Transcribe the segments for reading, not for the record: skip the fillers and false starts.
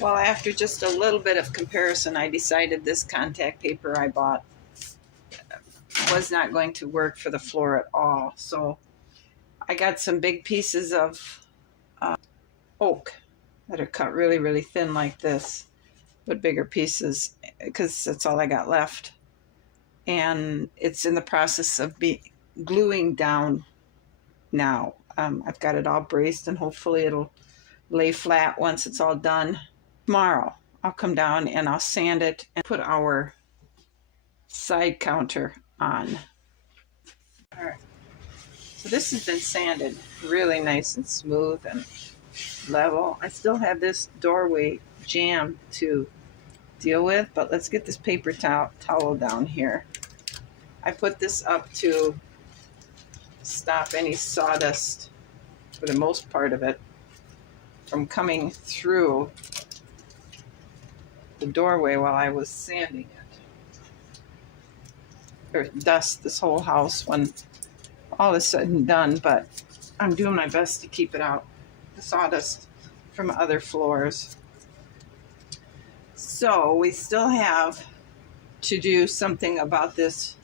Well, after just a little bit of comparison, I decided this contact paper I bought was not going to work for the floor at all. So I got some big pieces of oak that are cut really, really thin like this, but bigger pieces because that's all I got left. And it's in the process of gluing down now. I've got it all braced and hopefully it'll lay flat once it's all done. Tomorrow I'll come down and I'll sand it and put our side counter on. All right, so this has been sanded really nice and smooth and level. I still have this doorway jam to deal with, but let's get this paper towel down here. I put this up to stop any sawdust, for the most part of it, from coming through the doorway while I was sanding it. Or dust this whole house when all is said and done, but I'm doing my best to keep it out, the sawdust from other floors. So we still have to do something about this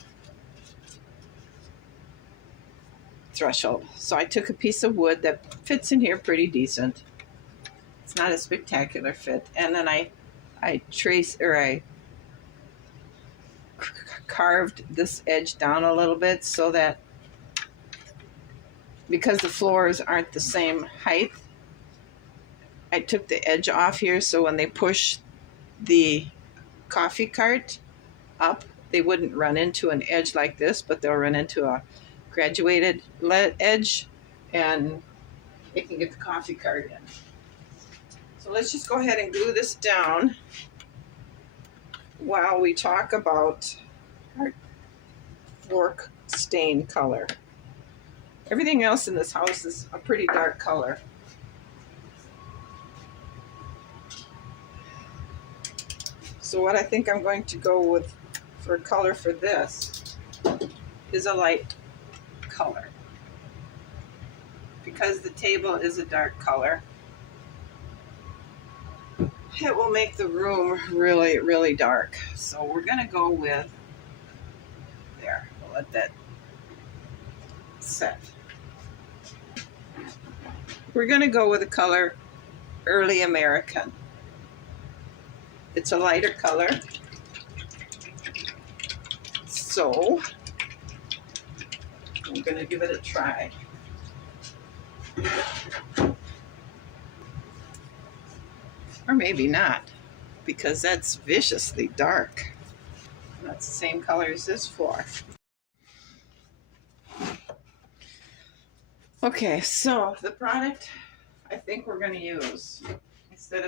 threshold. So I took a piece of wood that fits in here pretty decent. It's not a spectacular fit. And then I carved this edge down a little bit so that, because the floors aren't the same height, I took the edge off here so when they push the coffee cart up, they wouldn't run into an edge like this, but they'll run into a graduated edge and they can get the coffee cart in. So let's just go ahead and glue this down while we talk about our floor stain color. Everything else in this house is a pretty dark color. So what I think I'm going to go with for a color for this is a light color. Because the table is a dark color, it will make the room really, really dark. So we're going to go with, there, we'll let that set. We're going to go with the color Early American. It's a lighter color. So I'm going to give it a try. Or maybe not, because that's viciously dark. That's the same color as this floor. Okay, so the product I think we're going to use, instead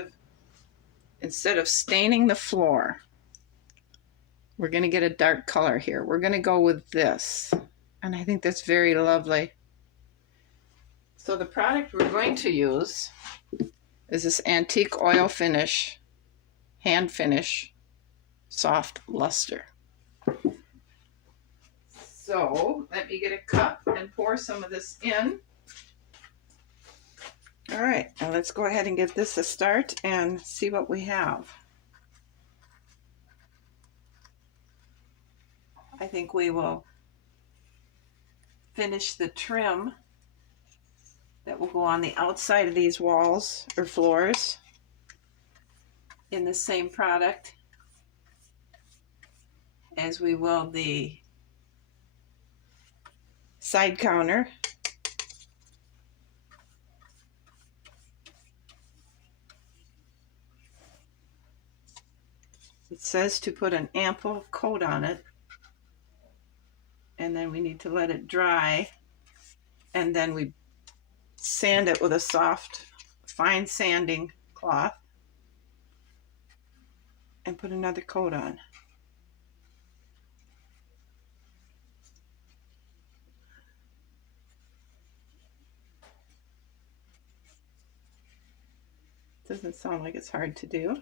of staining the floor, we're going to get a dark color here. We're going to go with this, and I think that's very lovely. So the product we're going to use is this antique oil finish, hand finish, soft luster. So let me get a cup and pour some of this in. All right, now let's go ahead and give this a start and see what we have. I think we will finish the trim that will go on the outside of these walls or floors in the same product as we will the side counter. It says to put an ample coat on it, and then we need to let it dry, and then we sand it with a soft, fine sanding cloth and put another coat on. Doesn't sound like it's hard to do.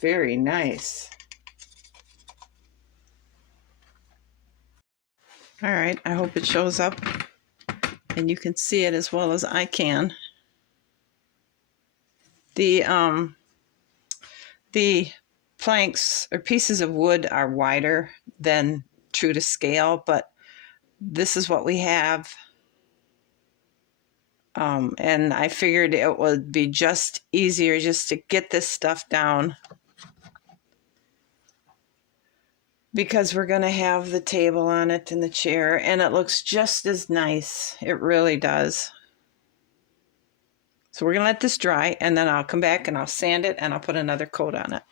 Very nice. All right, I hope it shows up and you can see it as well as I can. The planks or pieces of wood are wider than true to scale, but this is what we have. And I figured it would be just easier just to get this stuff down, because we're going to have the table on it and the chair, and it looks just as nice. It really does. So we're going to let this dry, and then I'll come back and I'll sand it and I'll put another coat on it.